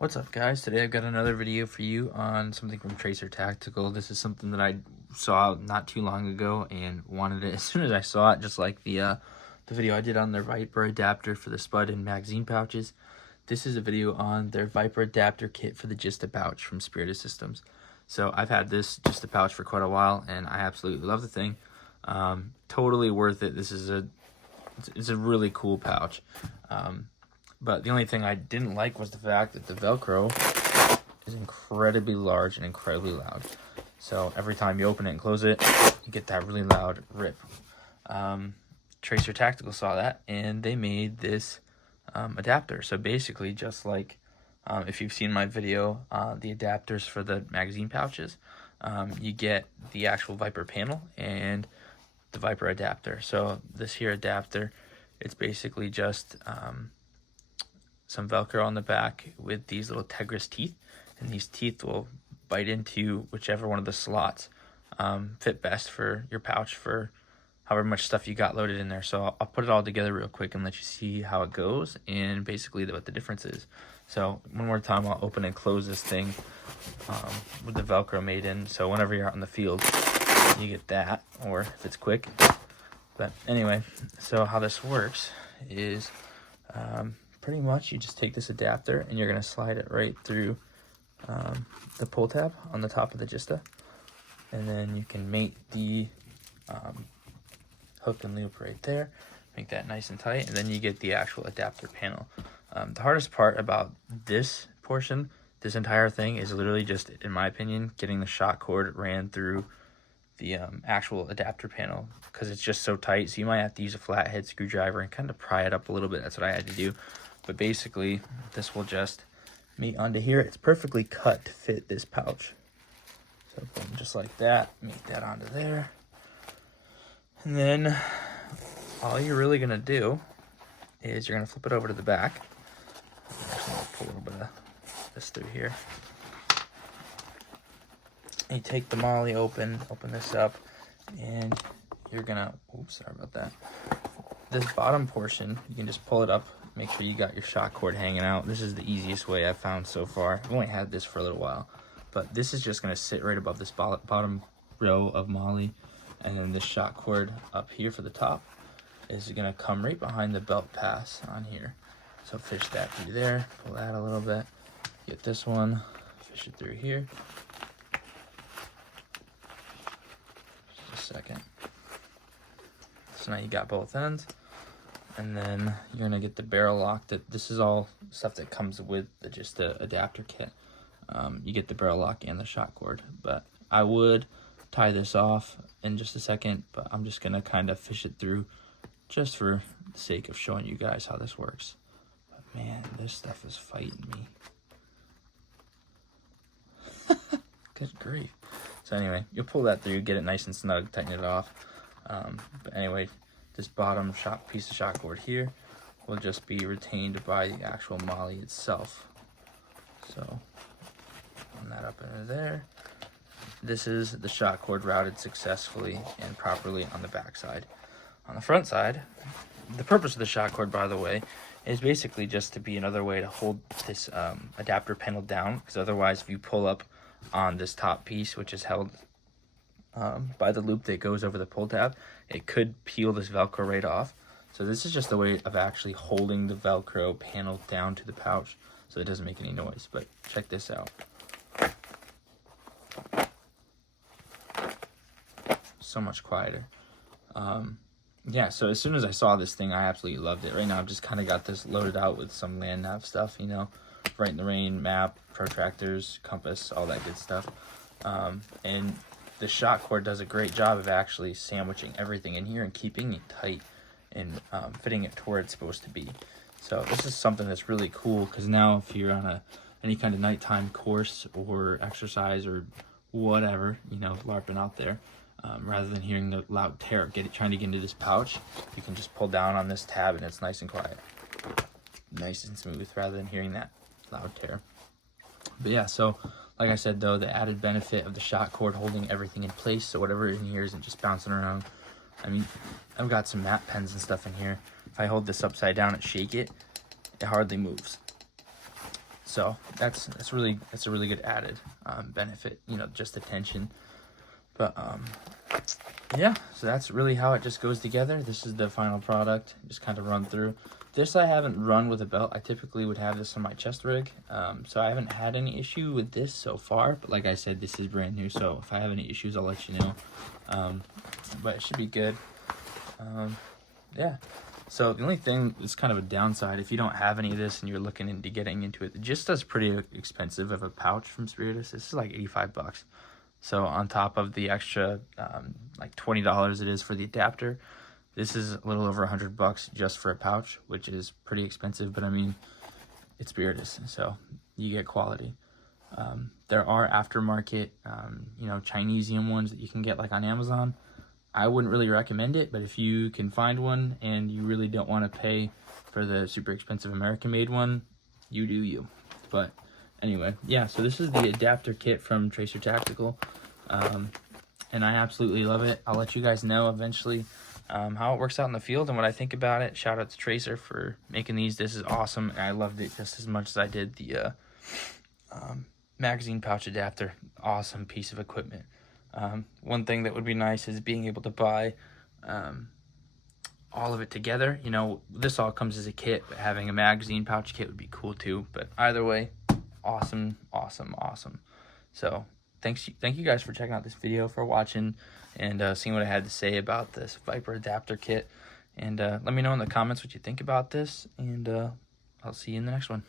What's up, guys? Today I've got another video for you on something from Tracer Tactical. This is something that I saw not too long ago and wanted it as soon as I saw it, just like the video I did on their Viper adapter for the Spud and magazine pouches. This is a video on their Viper adapter kit for the JSTA pouch from Spiritus Systems. So I've had this JSTA pouch for quite a while and I absolutely love the thing. Totally worth it. It's a really cool pouch. But the only thing I didn't like was the fact that the velcro is incredibly large and incredibly loud. So every time you open it and close it, you get that really loud rip. Tracer Tactical saw that and they made this adapter. So basically, just like if you've seen my video, the adapters for the magazine pouches, you get the actual Viper panel and the Viper adapter. So this here adapter, it's basically just some velcro on the back with these little Tegris teeth, and these teeth will bite into whichever one of the slots fit best for your pouch for however much stuff you got loaded in there. So I'll put it all together real quick and let you see how it goes and basically what the difference is. So one more time, I'll open and close this thing with the velcro made in, so whenever you're out in the field you get that, or if it's quick. But anyway, so how this works is pretty much you just take this adapter and you're going to slide it right through the pull tab on the top of the JSTA, and then you can mate the hook and loop right there, make that nice and tight, and then you get the actual adapter panel. The hardest part about this portion, this entire thing, is literally just, in my opinion, getting the shock cord ran through the actual adapter panel, because it's just so tight. So you might have to use a flathead screwdriver and kind of pry it up a little bit. That's what I had to do. But basically, this will just meet onto here. It's perfectly cut to fit this pouch. So boom, just like that, meet that onto there. And then all you're really gonna do is you're gonna flip it over to the back. I'm just gonna pull a little bit of this through here. And you take the MOLLE, open this up, and you're gonna, oops, sorry about that. This bottom portion, you can just pull it up, make sure you got your shock cord hanging out. This is the easiest way I've found so far. I've only had this for a little while, but this is just gonna sit right above this bottom row of MOLLE, and then this shock cord up here for the top is gonna come right behind the belt pass on here. So fish that through there, pull that a little bit, get this one, fish it through here. Just a second. So now you got both ends, and then you're gonna get the barrel lock. This is all stuff that comes with the JSTA adapter kit. You get the barrel lock and the shock cord, but I would tie this off in just a second, but I'm just gonna kind of fish it through just for the sake of showing you guys how this works. But man, this stuff is fighting me. Good grief. So anyway, you'll pull that through, get it nice and snug, tighten it off. But anyway, this bottom piece of shock cord here will just be retained by the actual MOLLE itself. So run that up into there. This is the shock cord routed successfully and properly on the back side. On the front side, the purpose of the shock cord, by the way, is basically just to be another way to hold this adapter panel down, because otherwise if you pull up on this top piece, which is held by the loop that goes over the pull tab, it could peel this velcro right off. So this is just a way of actually holding the velcro panel down to the pouch so it doesn't make any noise. But check this out. So much quieter. Yeah, so as soon as I saw this thing, I absolutely loved it. Right now I've just kind of got this loaded out with some land nav stuff, you know, right in the rain, map, protractors, compass, all that good stuff. And the shock cord does a great job of actually sandwiching everything in here and keeping it tight and fitting it to where it's supposed to be. So this is something that's really cool, because now if you're on any kind of nighttime course or exercise or whatever, you know, LARPing out there, rather than hearing the loud tear trying to get into this pouch, you can just pull down on this tab and it's nice and quiet, nice and smooth, rather than hearing that loud tear. But yeah, so like I said though, the added benefit of the shock cord holding everything in place, so whatever in here isn't just bouncing around. I mean, I've got some map pens and stuff in here. If I hold this upside down and shake it, it hardly moves. So that's a really good added benefit, you know, just the tension. But yeah, so that's really how it just goes together. This is the final product. Just kind of run through. This I haven't run with a belt. I typically would have this on my chest rig. So I haven't had any issue with this so far. But like I said, this is brand new. So if I have any issues, I'll let you know. But it should be good. Yeah. So the only thing that's kind of a downside, if you don't have any of this and you're looking into getting into it, just as pretty expensive of a pouch from Spiritus. This is like 85 bucks. So on top of the extra like $20 it is for the adapter, this is a little over 100 bucks just for a pouch, which is pretty expensive, but I mean, it's Spiritus, so you get quality. There are aftermarket, you know, Chinesium ones that you can get like on Amazon. I wouldn't really recommend it, but if you can find one and you really don't want to pay for the super expensive American-made one, you do you. But anyway, yeah, so this is the adapter kit from Tracer Tactical, and I absolutely love it. I'll let you guys know eventually how it works out in the field and what I think about it. Shout out to Tracer for making these. This is awesome, and I loved it just as much as I did the magazine pouch adapter. Awesome piece of equipment. One thing that would be nice is being able to buy all of it together. You know, this all comes as a kit, but having a magazine pouch kit would be cool too. But either way, awesome. So thank you guys for checking out this video, for watching, and seeing what I had to say about this Viper adapter kit. And let me know in the comments what you think about this, and I'll see you in the next one.